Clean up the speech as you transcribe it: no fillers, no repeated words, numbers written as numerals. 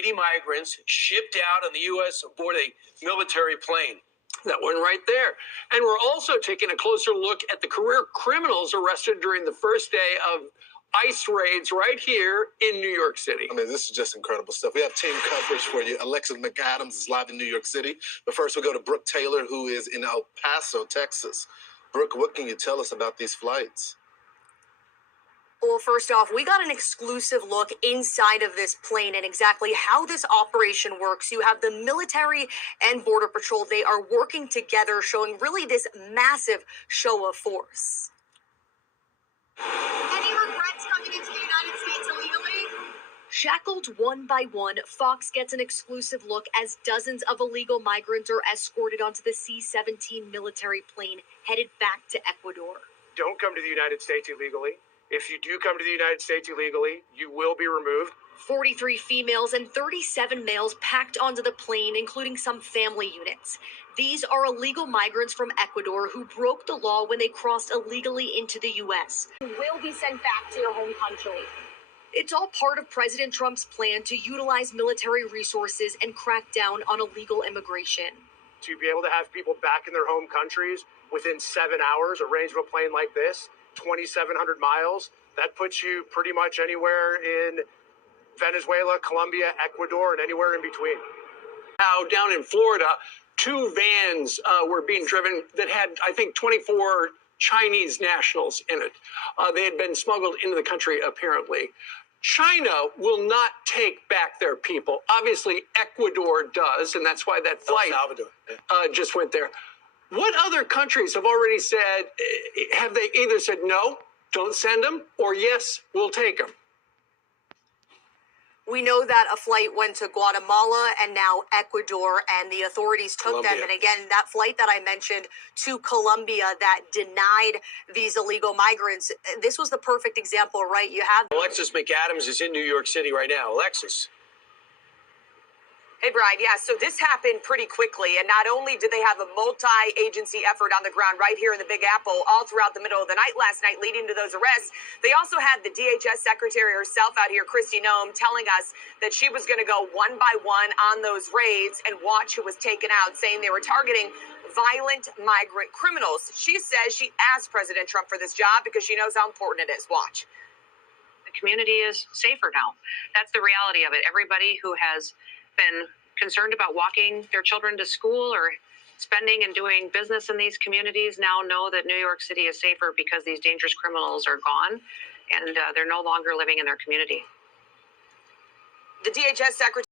80 migrants shipped out on the U.S. aboard a military plane. That one right there. And we're also taking a closer look at the career criminals arrested during the first day of ICE raids right here in New York City. I mean, this is just incredible stuff. We have team coverage for you. Alexis McAdams is live in New York City. But first, we'll go to Brooke Taylor, who is in El Paso, Texas. Brooke, what can you tell us about these flights? Well, first off, we got an exclusive look inside of this plane and exactly how this operation works. You have the military and Border Patrol. They are working together, showing really this massive show of force. Any regrets coming into the United States illegally? Shackled one by one, Fox gets an exclusive look as dozens of illegal migrants are escorted onto the C-17 military plane headed back to Ecuador. Don't come to the United States illegally. If you do come to the United States illegally, you will be removed. 43 females and 37 males packed onto the plane, including some family units. These are illegal migrants from Ecuador who broke the law when they crossed illegally into the U.S. Will be sent back to your home country. It's all part of President Trump's plan to utilize military resources and crack down on illegal immigration. To be able to have people back in their home countries within 7 hours, a range of a plane like this, 2,700 miles, that puts you pretty much anywhere in Venezuela, Colombia, Ecuador, and anywhere in between. Now, down in Florida, two vans were being driven that had, I think, 24 Chinese nationals in it. They had been smuggled into the country, apparently. China will not take back their people. Obviously, Ecuador does, and that's why that flight just went there. What other countries have already said, have they either said no, don't send them, or yes, we'll take them? We know that a flight went to Guatemala and now Ecuador, and the authorities took them. And again, that flight that I mentioned to Colombia that denied these illegal migrants, this was the perfect example, right? You have Alexis McAdams is in New York City right now. Alexis. Hey, Brian, yeah, so this happened pretty quickly, and not only did they have a multi-agency effort on the ground right here in the Big Apple all throughout the middle of the night last night leading to those arrests, they also had the DHS secretary herself out here, Kristi Noem, telling us that she was going to go one by one on those raids and watch who was taken out, saying they were targeting violent migrant criminals. She says she asked President Trump for this job because she knows how important it is. Watch. The community is safer now. That's the reality of it. Everybody who has been concerned about walking their children to school or spending and doing business in these communities now know that New York City is safer because these dangerous criminals are gone and they're no longer living in their community. The DHS secretary